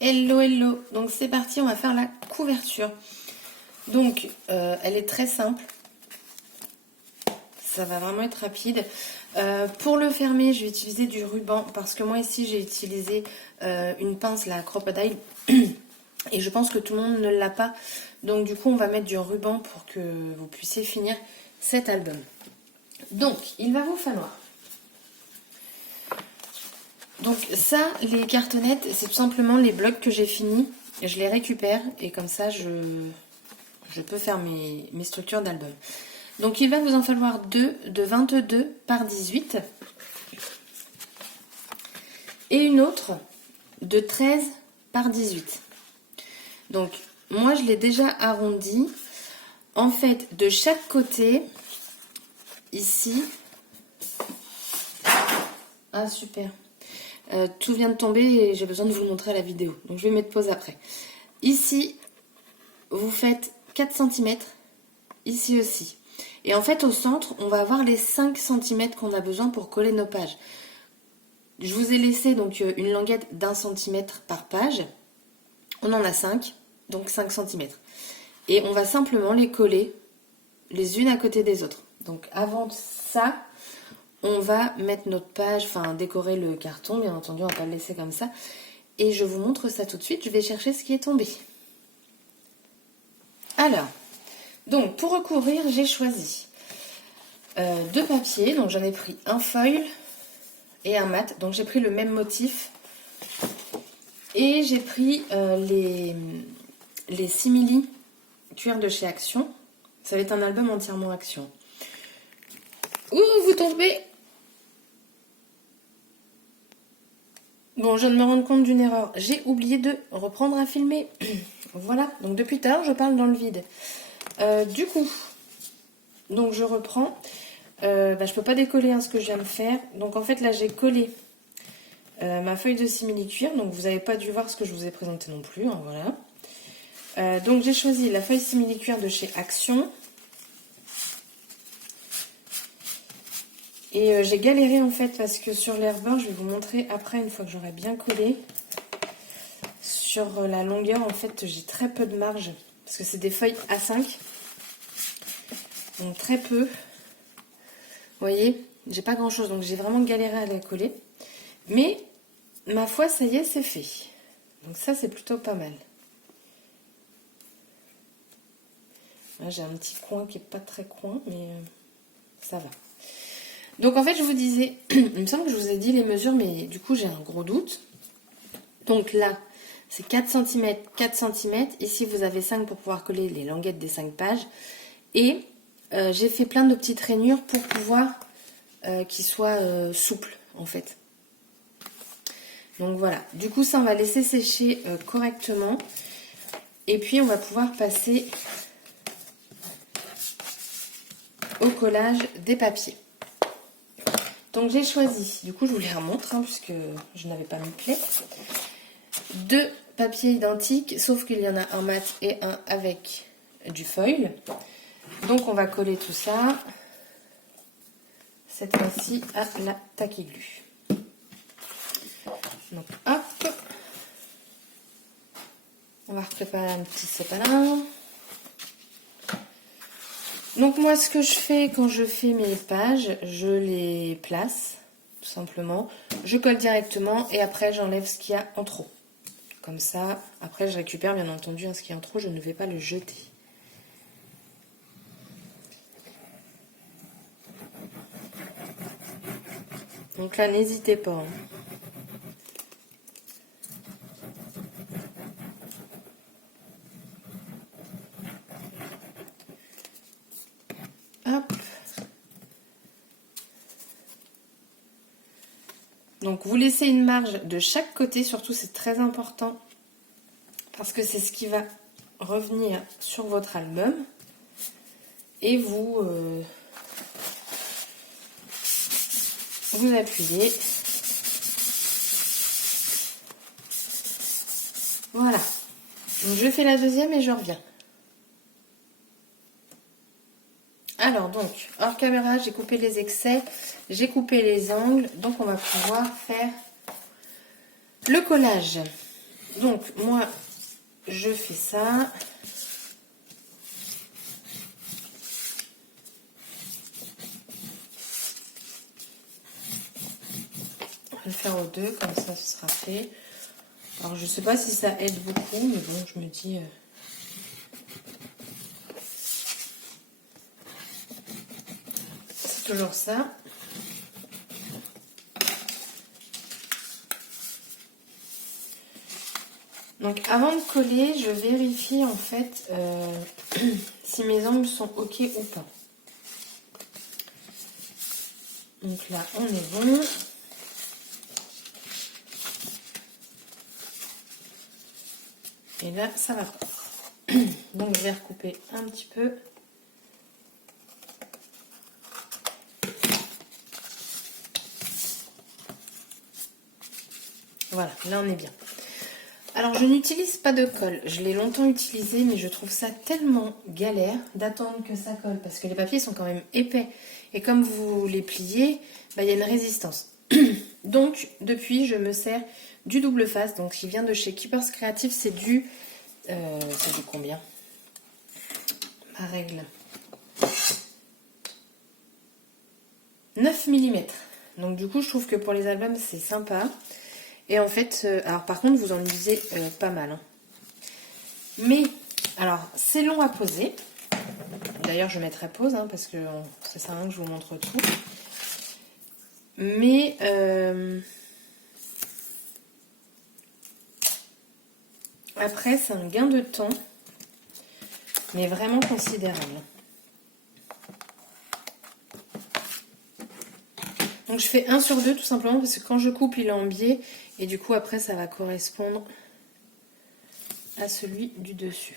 Hello, hello. Donc c'est parti, on va faire la couverture. Donc elle est très simple. Ça va vraiment être rapide. Pour le fermer, je vais utiliser du ruban parce que moi ici j'ai utilisé une pince, la Crocodile, et je pense que tout le monde ne l'a pas. Donc du coup on va mettre du ruban pour que vous puissiez finir cet album. Donc il va vous falloir. Donc ça, les cartonnettes, c'est tout simplement les blocs que j'ai finis. Je les récupère et comme ça je peux faire mes structures d'album. Donc il va vous en falloir deux de 22 par 18 et une autre de 13 par 18. Donc moi je l'ai déjà arrondi. En fait, de chaque côté, ici, ah super, tout vient de tomber et j'ai besoin de vous le montrer à la vidéo. Donc je vais mettre pause après. Ici, vous faites 4 cm, ici aussi. Et en fait, au centre, on va avoir les 5 cm qu'on a besoin pour coller nos pages. Je vous ai laissé donc une languette d'1 cm par page. On en a 5, donc 5 cm. Et on va simplement les coller les unes à côté des autres. Donc avant ça, on va mettre notre page, enfin décorer le carton, bien entendu, on va pas le laisser comme ça. Et je vous montre ça tout de suite, je vais chercher ce qui est tombé. Alors, donc pour recouvrir, j'ai choisi deux papiers, donc j'en ai pris un foil et un mat, donc j'ai pris le même motif. Et j'ai pris les simili cuir de chez Action. Ça va être un album entièrement Action. Ouh, vous tombez! Bon, je viens de me rendre compte d'une erreur. J'ai oublié de reprendre à filmer. Voilà, donc depuis tout à l'heure, je parle dans le vide. Du coup, donc je reprends. Je peux pas décoller ce que je viens de faire. Donc en fait, là, j'ai collé ma feuille de simili-cuir. Donc vous n'avez pas dû voir ce que je vous ai présenté non plus. Hein, voilà. Donc j'ai choisi la feuille simili-cuir de chez Action. Et j'ai galéré en fait parce que sur l'airbeur, je vais vous montrer après une fois que j'aurai bien collé. Sur la longueur, en fait, j'ai très peu de marge parce que c'est des feuilles A5. Donc très peu. Vous voyez, j'ai pas grand chose, donc j'ai vraiment galéré à la coller. Mais ma foi, ça y est, c'est fait. Donc ça, c'est plutôt pas mal. Là, j'ai un petit coin qui est pas très coin, mais ça va. Donc en fait, je vous disais, il me semble que je vous ai dit les mesures, mais du coup, j'ai un gros doute. Donc là, c'est 4 cm, 4 cm. Ici, vous avez 5 pour pouvoir coller les languettes des 5 pages. Et j'ai fait plein de petites rainures pour pouvoir qu'ils soient souples, en fait. Donc voilà. Du coup, ça, on va laisser sécher correctement. Et puis, on va pouvoir passer au collage des papiers. Donc j'ai choisi, du coup je vous les remontre puisque je n'avais pas mis clé, deux papiers identiques, sauf qu'il y en a un mat et un avec du foil. Donc on va coller tout ça, cette fois-ci à la taquiglu. Donc hop, on va préparer un petit sopalin. Donc moi, ce que je fais quand je fais mes pages, je les place, tout simplement. Je colle directement et après, j'enlève ce qu'il y a en trop. Comme ça, après, je récupère, bien entendu, ce qu'il y a en trop, je ne vais pas le jeter. Donc là, n'hésitez pas. Hop. Donc vous laissez une marge de chaque côté, surtout c'est très important parce que c'est ce qui va revenir sur votre album et vous vous appuyez. Voilà. Donc je fais la deuxième et je reviens. Alors donc, hors caméra, j'ai coupé les excès, j'ai coupé les angles, donc on va pouvoir faire le collage. Donc moi je fais ça. On va le faire aux deux, comme ça ce sera fait. Alors je sais pas si ça aide beaucoup, mais bon, je me dis... c'est toujours ça. Donc avant de coller, je vérifie en fait si mes angles sont ok ou pas. Donc là, on est bon. Et là, ça va pas. Donc je vais recouper un petit peu. Voilà, là on est bien. Alors je n'utilise pas de colle. Je l'ai longtemps utilisé, mais je trouve ça tellement galère d'attendre que ça colle. Parce que les papiers sont quand même épais. Et comme vous les pliez, bah, il y a une résistance. Donc depuis, je me sers du double face. Donc qui vient de chez Keepers Creative, c'est du combien? Ma règle. 9 mm. Donc du coup, je trouve que pour les albums, c'est sympa. Et en fait, alors par contre, vous en lisez pas mal. Hein. Mais, alors, c'est long à poser. D'ailleurs, je mettrai pause, hein, parce que ça sert à rien que je vous montre tout. Mais, après, c'est un gain de temps, mais vraiment considérable. Donc, je fais 1 sur 2, tout simplement, parce que quand je coupe, il est en biais. Et du coup, après, ça va correspondre à celui du dessus.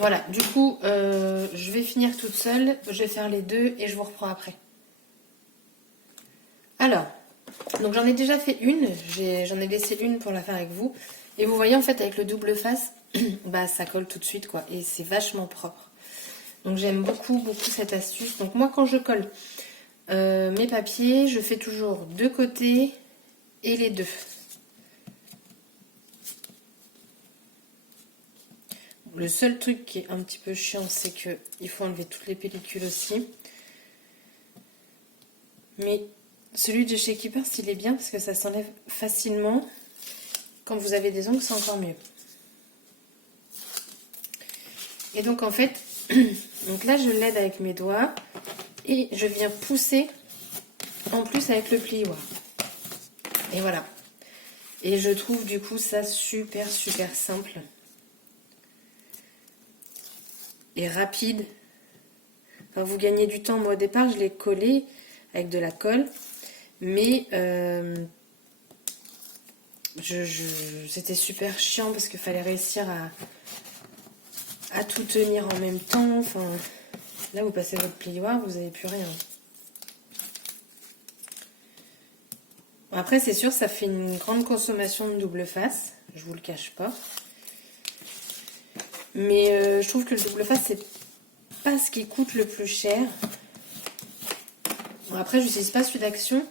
Voilà, du coup, je vais finir toute seule, je vais faire les deux et je vous reprends après. Alors, donc j'en ai déjà fait une, j'en ai laissé une pour la faire avec vous. Et vous voyez en fait avec le double face, bah ça colle tout de suite quoi, et c'est vachement propre. Donc j'aime beaucoup cette astuce. Donc moi quand je colle mes papiers, je fais toujours deux côtés et les deux. Le seul truc qui est un petit peu chiant, c'est qu'il faut enlever toutes les pellicules aussi. Mais celui de chez Keepers, il est bien parce que ça s'enlève facilement. Quand vous avez des ongles, c'est encore mieux. Et donc en fait, donc là je l'aide avec mes doigts et je viens pousser en plus avec le plioir. Et voilà. Et je trouve du coup ça super simple. Et rapide. Enfin, vous gagnez du temps. Moi au départ je l'ai collé avec de la colle, mais c'était super chiant parce qu'il fallait réussir à tout tenir en même temps. Enfin, là vous passez votre plioir, vous n'avez plus rien. Après c'est sûr ça fait une grande consommation de double face, je vous le cache pas. Mais je trouve que le double face, c'est pas ce qui coûte le plus cher. Bon, après, je n'utilise pas celui d'Action,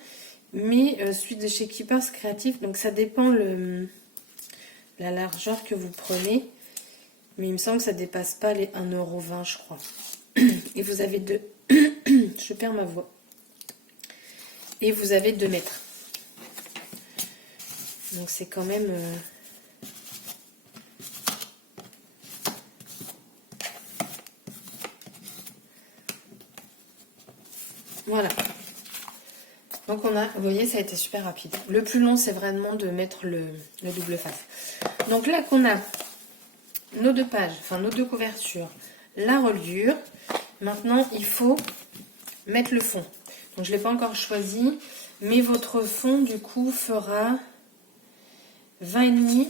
mais celui de chez Keepers Creative. Donc, ça dépend la largeur que vous prenez. Mais il me semble que ça ne dépasse pas les 1,20 €, je crois. Et vous avez deux... je perds ma voix. Et vous avez 2 mètres. Donc, c'est quand même... Voilà. Donc on a, vous voyez, ça a été super rapide. Le plus long, c'est vraiment de mettre le double face. Donc là qu'on a nos deux pages, enfin nos deux couvertures, la reliure. Maintenant, il faut mettre le fond. Donc je ne l'ai pas encore choisi, mais votre fond, du coup, fera 20,5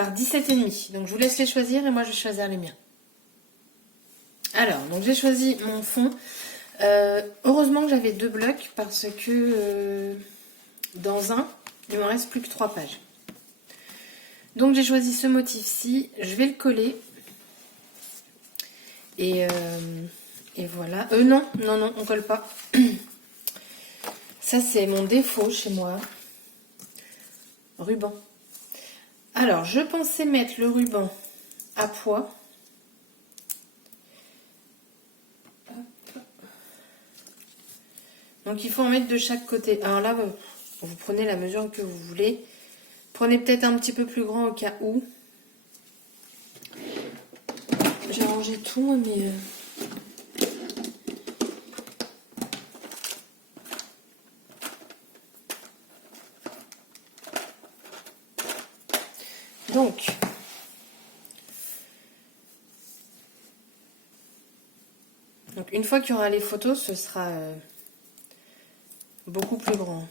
par 17,5. Donc je vous laisse les choisir et moi je vais choisir les miens. Alors, donc j'ai choisi mon fond. Heureusement que j'avais 2 blocs parce que dans un, il me reste plus que 3 pages. Donc j'ai choisi ce motif-ci. Je vais le coller. Et voilà. Non, on colle pas. Ça, c'est mon défaut chez moi. Ruban. Alors, je pensais mettre le ruban à poids. Hop. Donc, il faut en mettre de chaque côté. Alors là, vous prenez la mesure que vous voulez. Prenez peut-être un petit peu plus grand au cas où. J'ai rangé tout, mais... Donc, une fois qu'il y aura les photos, ce sera beaucoup plus grand.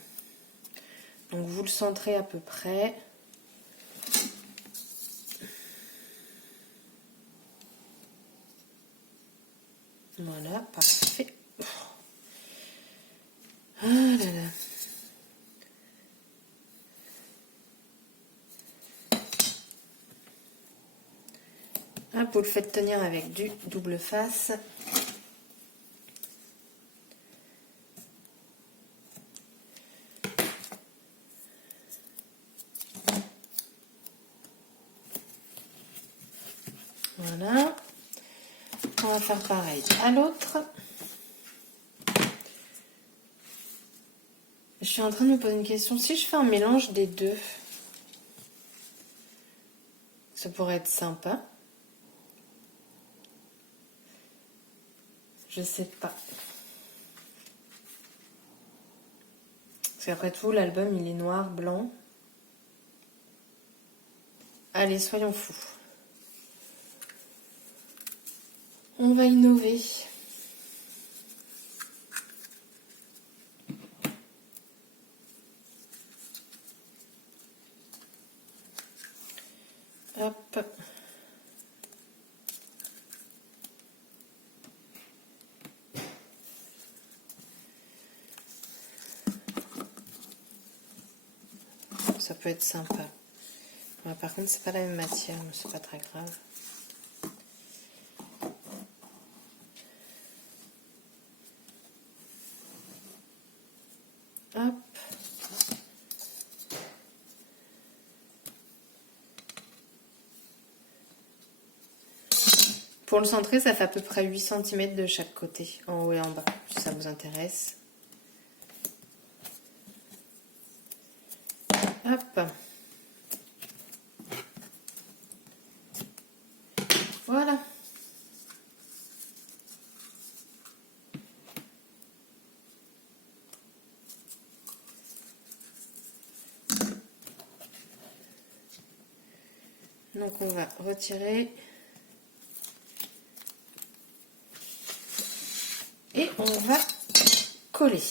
Donc, vous le centrez à peu près. Voilà, parfait. Ah là là. Hop, vous le faites tenir avec du double face. Voilà. On va faire pareil à l'autre. Je suis en train de me poser une question. Si je fais un mélange des deux, ça pourrait être sympa. Je sais pas. Parce qu'après tout, l'album, il est noir, blanc. Allez, soyons fous. On va innover. Hop. Ça peut être sympa. Ouais, par contre, c'est pas la même matière, mais c'est pas très grave. Hop. Pour le centrer, ça fait à peu près 8 cm de chaque côté, en haut et en bas, si ça vous intéresse. Hop. Voilà. Donc on va retirer et on va coller.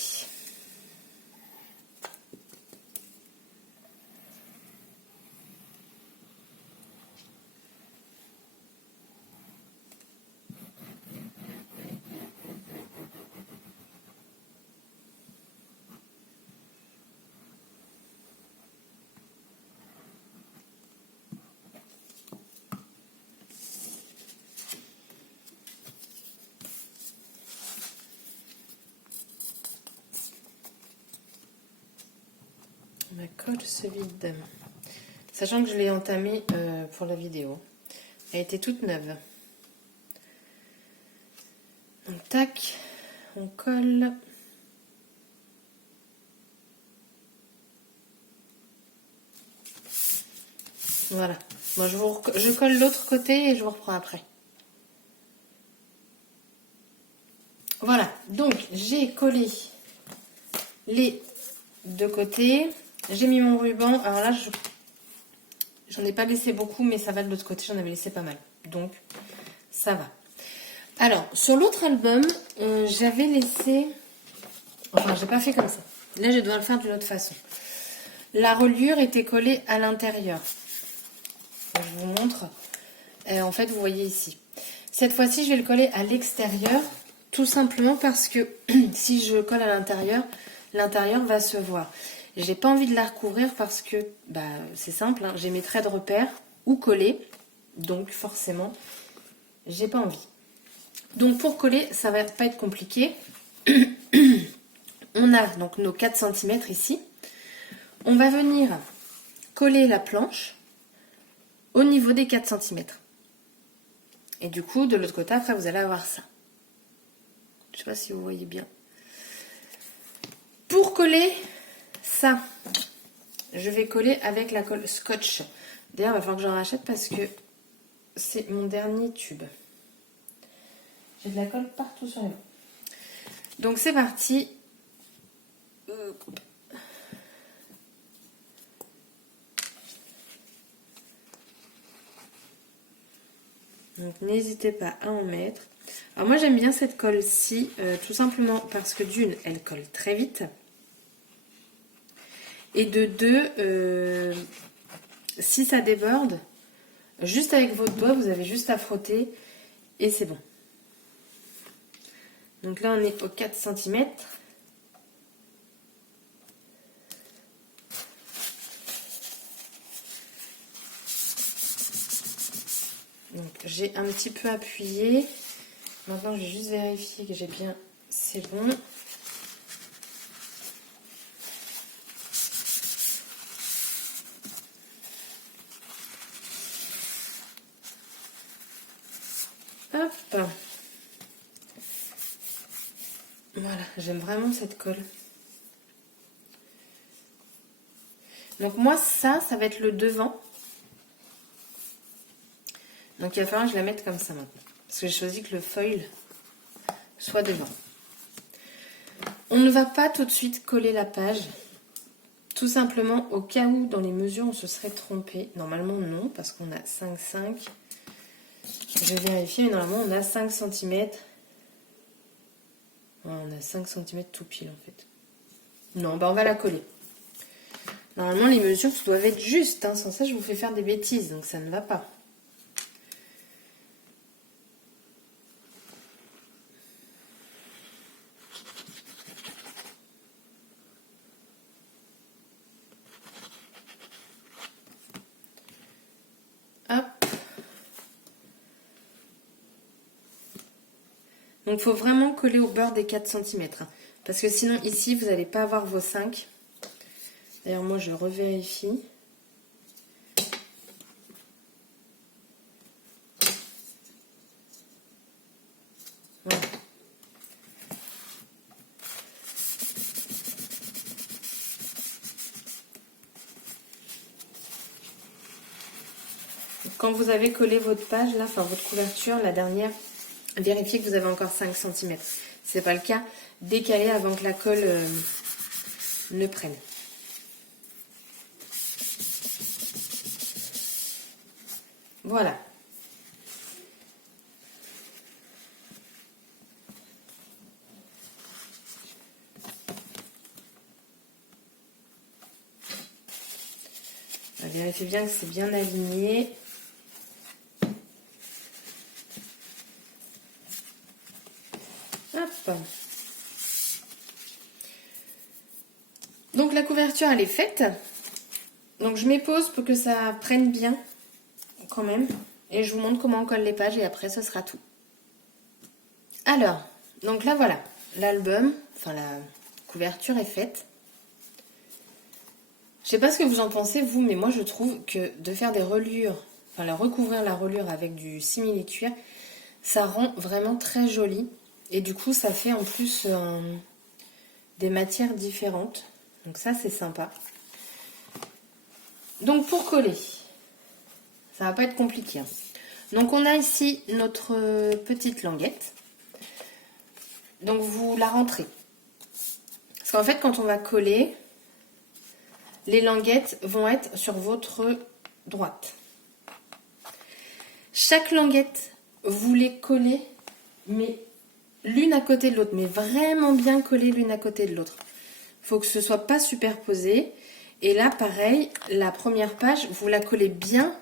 Ma colle se vide. Sachant que je l'ai entamée pour la vidéo. Elle était toute neuve. Donc tac, on colle. Voilà. Moi je colle l'autre côté et je vous reprends après. Voilà. Donc j'ai collé les deux côtés. J'ai mis mon ruban. Alors là, j'en ai pas laissé beaucoup, mais ça va de l'autre côté. J'en avais laissé pas mal. Donc, ça va. Alors, sur l'autre album, j'avais laissé... Enfin, j'ai pas fait comme ça. Là, je dois le faire d'une autre façon. La reliure était collée à l'intérieur. je vous montre. En fait, vous voyez ici. Cette fois-ci, je vais le coller à l'extérieur, tout simplement parce que si je colle à l'intérieur, l'intérieur va se voir. J'ai pas envie de la recouvrir parce que, c'est simple, hein, j'ai mes traits de repère ou collés, donc forcément, j'ai pas envie. Donc pour coller, ça va pas être compliqué. On a donc nos 4 cm ici. On va venir coller la planche au niveau des 4 cm. Et du coup, de l'autre côté, après, vous allez avoir ça. Je sais pas si vous voyez bien. Pour coller ça, je vais coller avec la colle scotch. D'ailleurs, il va falloir que j'en rachète parce que c'est mon dernier tube. J'ai de la colle partout sur les mains. Donc c'est parti. Donc n'hésitez pas à en mettre. Alors moi j'aime bien cette colle-ci, tout simplement parce que d'une, elle colle très vite. Et de deux, si ça déborde, juste avec votre doigt, vous avez juste à frotter et c'est bon. Donc là on est aux 4 cm. Donc j'ai un petit peu appuyé. Maintenant je vais juste vérifier que j'ai bien, c'est bon. Hop. Voilà, j'aime vraiment cette colle. Donc moi ça va être le devant. Donc il va falloir que je la mette comme ça maintenant. Parce que j'ai choisi que le foil soit devant. On ne va pas tout de suite coller la page. Tout simplement au cas où dans les mesures on se serait trompé. Normalement non, parce qu'on a 5,5. Je vais vérifier, mais normalement on a 5 cm. On a 5 cm tout pile en fait. Non, on va la coller. Normalement les mesures doivent être justes. Hein. Sans ça je vous fais faire des bêtises, donc ça ne va pas. Hop. Donc il faut vraiment coller au bord des 4 cm. Hein, parce que sinon ici vous n'allez pas avoir vos 5. D'ailleurs moi je revérifie. Voilà. Quand vous avez collé votre page, là, enfin votre couverture, la dernière, vérifiez que vous avez encore 5 cm. Si ce n'est pas le cas, décalez avant que la colle ne prenne. Voilà. Vérifiez bien que c'est bien aligné. Hop. Donc la couverture elle est faite. Donc je m'épose pour que ça prenne bien quand même. Et je vous montre comment on colle les pages et après ce sera tout. Alors, donc là voilà, l'album, enfin la couverture est faite. Je sais pas ce que vous en pensez vous, mais moi je trouve que de faire des reliures, enfin recouvrir la reliure avec du simili-cuir, ça rend vraiment très joli. Et du coup ça fait en plus des matières différentes. Donc ça c'est sympa. Donc pour coller, ça va pas être compliqué. Hein. Donc on a ici notre petite languette. Donc vous la rentrez. Parce qu'en fait quand on va coller, les languettes vont être sur votre droite. Chaque languette, vous les collez, mais l'une à côté de l'autre, mais vraiment bien collées l'une à côté de l'autre. Il faut que ce ne soit pas superposé. Et là, pareil, la première page, vous la collez bien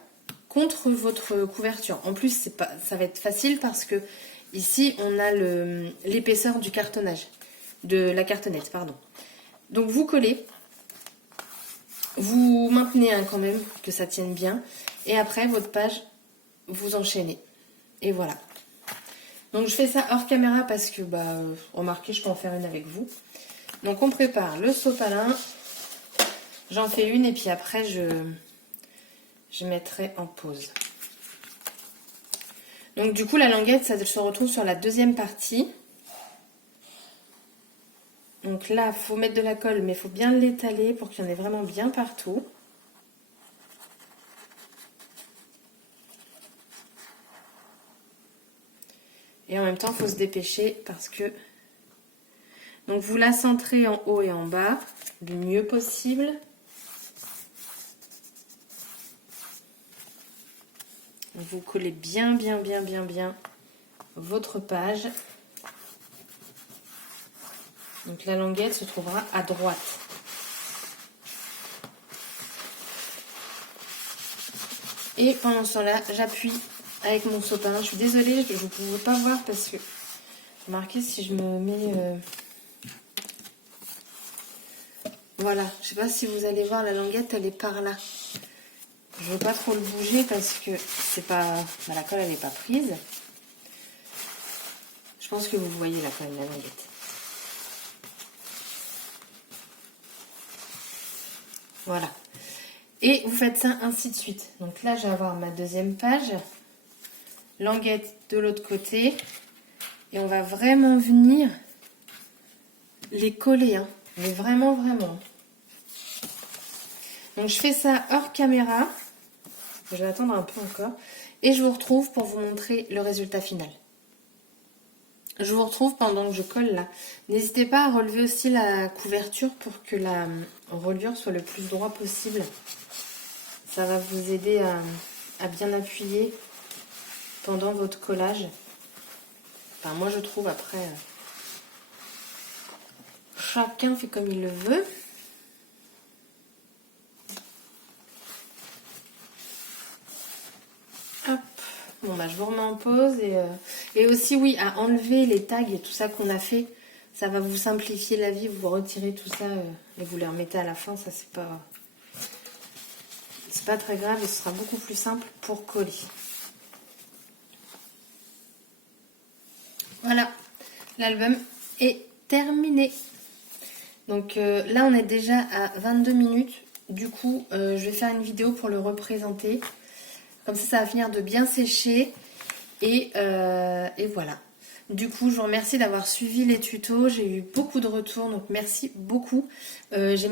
contre votre couverture. En plus, ça va être facile parce que ici, on a l'épaisseur du cartonnage, de la cartonnette, pardon. Donc vous collez, vous maintenez quand même que ça tienne bien, et après votre page, vous enchaînez. Et voilà. Donc je fais ça hors caméra parce que, remarquez, je peux en faire une avec vous. Donc on prépare le sopalin, j'en fais une et puis après je mettrai en pause. Donc du coup la languette, ça se retrouve sur la deuxième partie. Donc là, il faut mettre de la colle, mais il faut bien l'étaler pour qu'il y en ait vraiment bien partout. Et en même temps, il faut se dépêcher parce que... Donc vous la centrez en haut et en bas, le mieux possible. Vous collez bien votre page. Donc la languette se trouvera à droite. Et pendant ce temps-là, j'appuie avec mon sopalin. Je suis désolée, je ne pouvais pas voir parce que... Remarquez si je me mets... Voilà, je ne sais pas si vous allez voir, la languette, elle est par là. Je ne veux pas trop le bouger parce que c'est pas... la colle, elle n'est pas prise. Je pense que vous voyez là quand même la languette. Voilà. Et vous faites ça ainsi de suite. Donc là, je vais avoir ma deuxième page. Languette de l'autre côté. Et on va vraiment venir les coller. Hein. Mais vraiment. Donc je fais ça hors caméra. Je vais attendre un peu encore. Et je vous retrouve pour vous montrer le résultat final. Je vous retrouve pendant que je colle là. N'hésitez pas à relever aussi la couverture pour que la reliure soit le plus droit possible. Ça va vous aider à bien appuyer pendant votre collage. Enfin, moi je trouve après... chacun fait comme il le veut. Hop. Bon bah je vous remets en pause et aussi oui à enlever les tags et tout ça qu'on a fait, ça va vous simplifier la vie, vous retirez tout ça et vous les remettez à la fin, ça c'est pas très grave et ce sera beaucoup plus simple pour coller. Voilà, l'album est terminé. Donc là on est déjà à 22 minutes, du coup je vais faire une vidéo pour le représenter. Comme ça va finir de bien sécher. Et voilà. Du coup, je vous remercie d'avoir suivi les tutos. J'ai eu beaucoup de retours, donc merci beaucoup. J'ai